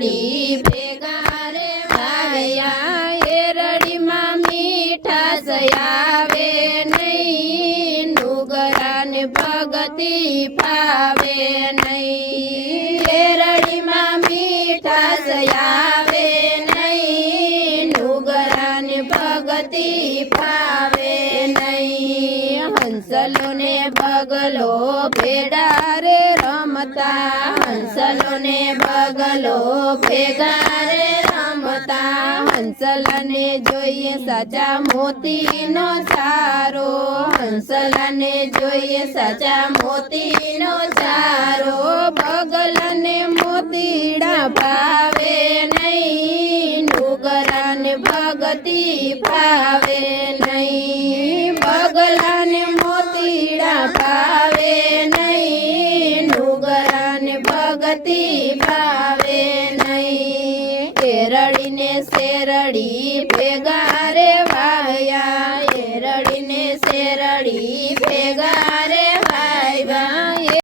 શેરડી ભેગા રે વાયા એરડીમાં મીઠાશ આવે નહીં નુગરાને ભગતિ ફાવે નહીં એરડીમાં મીઠાશ આવે નહીં નુગરાને ભગતિ ફાવે નહીં હંસલો ને બગલો ભેડા રે રમતા હંસલો ને બગલો ભેગા રે રમતા હંસલાને જોઈએ સાચા મોતીનો ચારો હંસલાને જોઈએ સાચા મોતીનો ચારો બગલાને મોતીડા ભાવે નહીં નુગરાને ભગતિ ભાવે નહીં બગલાને મોતીડા ભાવે નહીં નુગરાને ભગતિ ભાવે નહીં એરડીને શેરડી ભેગા રે વાયા એરડીને શેરડી